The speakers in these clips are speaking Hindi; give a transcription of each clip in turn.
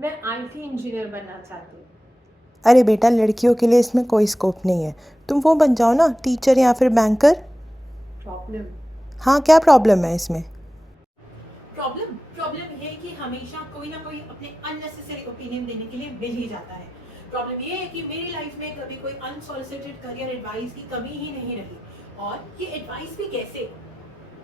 मैं आईटी इंजीनियर बनना चाहती हूँ। अरे बेटा, लड़कियों के लिए इसमें कोई स्कोप नहीं है। तुम वो बन जाओ ना, टीचर या फिर बैंकर। प्रॉब्लम हाँ, क्या प्रॉब्लम है इसमें? प्रॉब्लम प्रॉब्लम ये है कि हमेशा कोई ना कोई अपने अननेसेसरी ओपिनियन देने के लिए मिल ही जाता है। प्रॉब्लम ये है कि मेरी लाइफ में कभी कोई अनसॉलिसिटेड करियर एडवाइस की कमी ही नहीं रही। और ये एडवाइस भी कैसे?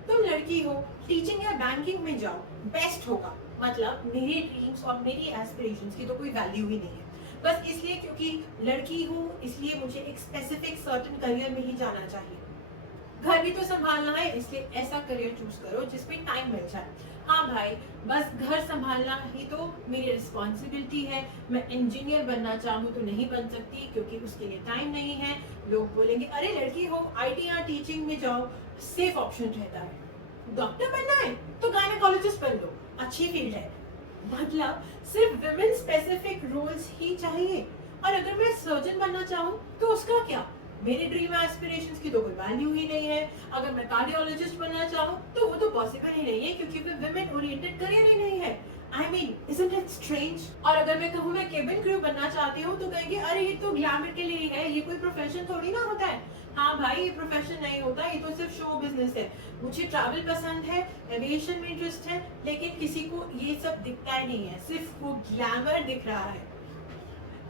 तुम लड़की हो, टीचिंग या बैंकिंग में जाओ, बेस्ट होगा। मतलब मेरे ड्रीम्स और मेरी एस्पिरेशंस की तो कोई वैल्यू ही नहीं है। बस इसलिए क्योंकि लड़की हूँ इसलिए मुझे एक स्पेसिफिक सर्टेन करियर में ही जाना चाहिए। घर भी तो संभालना है, इसलिए ऐसा करियर चूज करो जिसमें टाइम मिल जाए। हाँ भाई, बस घर संभालना ही तो मेरी रिस्पॉन्सिबिलिटी है। मैं इंजीनियर बनना चाहूँ तो नहीं बन सकती क्योंकि उसके लिए टाइम नहीं है। लोग बोलेंगे अरे लड़की हो, आईटी या टीचिंग में जाओ, सेफ ऑप्शन रहता है। डॉक्टर बनना है तो गायनेकोलॉजिस्ट बन लो, अच्छी फील्ड है। मतलब सिर्फ विमेन स्पेसिफिक रोल्स ही चाहिए। और अगर मैं सर्जन बनना चाहूँ तो उसका क्या? मेरे ड्रीम एस्पिरेशंस की तो कोई वैल्यू ही नहीं है। अगर मैं कार्डियोलॉजिस्ट बनना चाहूँ तो वो तो पॉसिबल ही नहीं है क्योंकि वो विमेन ओरिएंटेड करियर ही नहीं है। I mean isn't it strange? और अगर मैं कहूँ मैं केबिन क्रू बनना चाहती हूँ तो कहेंगे अरे ये तो ग्लैमर के लिए ही है, ये कोई प्रोफेशन थोड़ी ना होता है। हाँ भाई, ये प्रोफेशन नहीं होता, ये तो सिर्फ शो बिजनेस है। मुझे ट्रैवल पसंद है, एविएशन में इंटरेस्ट है, लेकिन किसी को ये सब दिखता ही नहीं है, सिर्फ वो ग्लैमर दिख रहा है।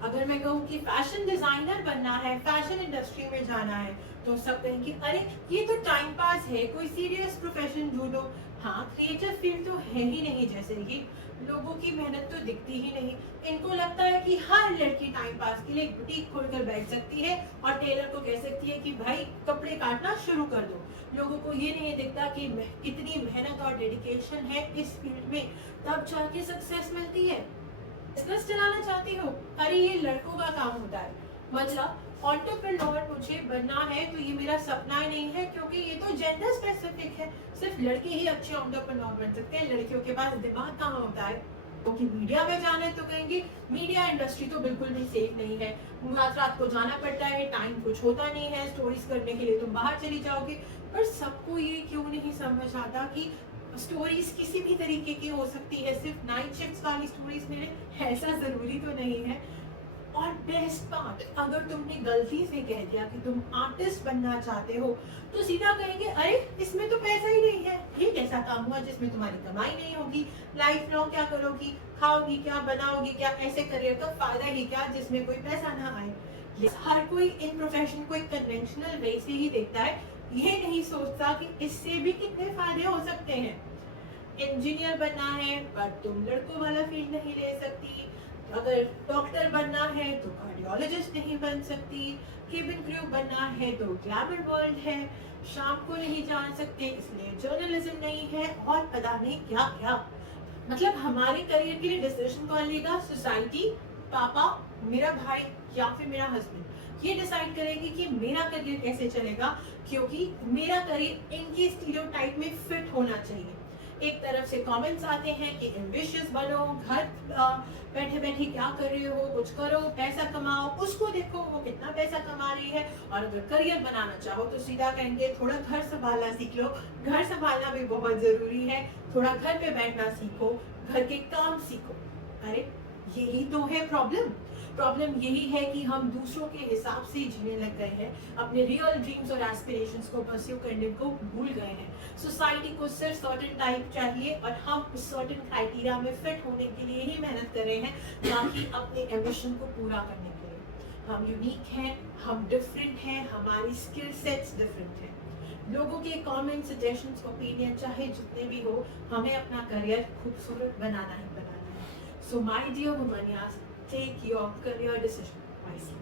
अगर मैं कहूँ कि फैशन डिजाइनर बनना है, फैशन इंडस्ट्री में जाना है, तो सब कहेंगे अरे ये तो टाइम पास है, कोई सीरियस प्रोफेशन ढूंढो। हाँ, क्रिएटिव फील्ड तो है ही नहीं, जैसे कि लोगों की मेहनत तो दिखती ही नहीं। इनको लगता है कि हर लड़की टाइम पास के लिए एक बुटीक खोलकर बैठ सकती है और टेलर को कह सकती है कि भाई कपड़े काटना शुरू कर दो। लोगों को ये नहीं दिखता कि कितनी मेहनत और डेडिकेशन है इस फील्ड में, तब जाके सक्सेस मिलती है। बिजनेस चलाना चाहती हो, अरे ये लड़कों का काम होता है। मतलब एंटरप्रेन्योर मुझे बनना है तो ये मेरा सपना ही नहीं है क्योंकि ये तो जेंडर स्पेसिफिक है। सिर्फ लड़के ही अच्छे एंटरप्रेन्योर बन सकते हैं, लड़कियों के पास दिमाग कहाँ होता है। क्योंकि मीडिया में जाना है तो कहेंगे मीडिया इंडस्ट्री तो बिल्कुल भी सेफ नहीं है, रात रात को जाना पड़ता है, टाइम कुछ होता नहीं है, स्टोरीज करने के लिए तुम बाहर चली जाओगे। पर सबको ये क्यों नहीं समझ आता कि स्टोरीज किसी भी तरीके की हो सकती है, सिर्फ नाइट शिफ्ट्स वाली स्टोरीज मिले ऐसा जरूरी तो नहीं है। और बेस्ट पार्ट, अगर तुमने गलती से कह दिया कि तुम आर्टिस्ट बनना चाहते हो तो सीधा कहेंगे अरे इसमें तो पैसा ही नहीं है, ये कैसा काम हुआ जिसमें तुम्हारी कमाई नहीं होगी, लाइफ लॉन्ग क्या करोगी, खाओगी क्या, बनाओगी क्या, ऐसे करियर का फायदा ही क्या जिसमें कोई पैसा ना आए। हर कोई इन प्रोफेशन को एक कन्वेंशनल वे से ही देखता है, ये नहीं सोचता कि इससे भी कितने फायदे हो सकते हैं। इंजीनियर बनना है पर तुम लड़कों वाला फील्ड नहीं ले सकती। अगर डॉक्टर बनना है तो कार्डियोलॉजिस्ट नहीं बन सकती। केबिन क्रू बनना है तो ग्लैमर वर्ल्ड है। शाम को नहीं जा सकते इसलिए जर्नलिज्म नहीं है, और पता नहीं क्या क्या। मतलब हमारे करियर के लिए डिसीजन कौन लेगा? सोसाइटी, पापा, मेरा भाई या फिर मेरा हस्बैंड। ये डिसाइड करेंगे कि मेरा करियर कैसे चलेगा, क्योंकि मेरा करियर इनके स्टीरियोटाइप में फिट होना चाहिए। एक तरफ से कमेंट्स आते हैं कि एम्बिशियस बनो, घर बैठे बैठे क्या कर रहे हो, कुछ करो, पैसा कमाओ, उसको देखो वो कितना पैसा कमा रही है। और अगर करियर बनाना चाहो तो सीधा कहेंगे थोड़ा घर संभालना सीख लो, घर संभालना भी बहुत जरूरी है, थोड़ा घर पे बैठना सीखो, घर के काम सीखो। अरे यही तो है प्रॉब्लम। प्रॉब्लम यही है कि हम दूसरों के हिसाब से जीने लग गए हैं, अपने रियल ड्रीम्स और एस्पिरेशंस को परस्यू करने को भूल गए हैं। सोसाइटी को सिर्फ सर्टेन टाइप चाहिए और हम उस सर्टेन क्राइटेरिया में फिट होने के लिए ही मेहनत कर रहे हैं, ना कि अपने एम्बिशन को पूरा करने के लिए। हम यूनिक हैं, हम डिफरेंट हैं, हमारी स्किल सेट्स डिफरेंट हैं। लोगों के कमेंट, सजेशंस, ओपिनियन चाहे जितने भी हो, हमें अपना करियर खूबसूरत बनाना ही बनाना है। सो माय डियर वुमनियास, take your career decision wisely.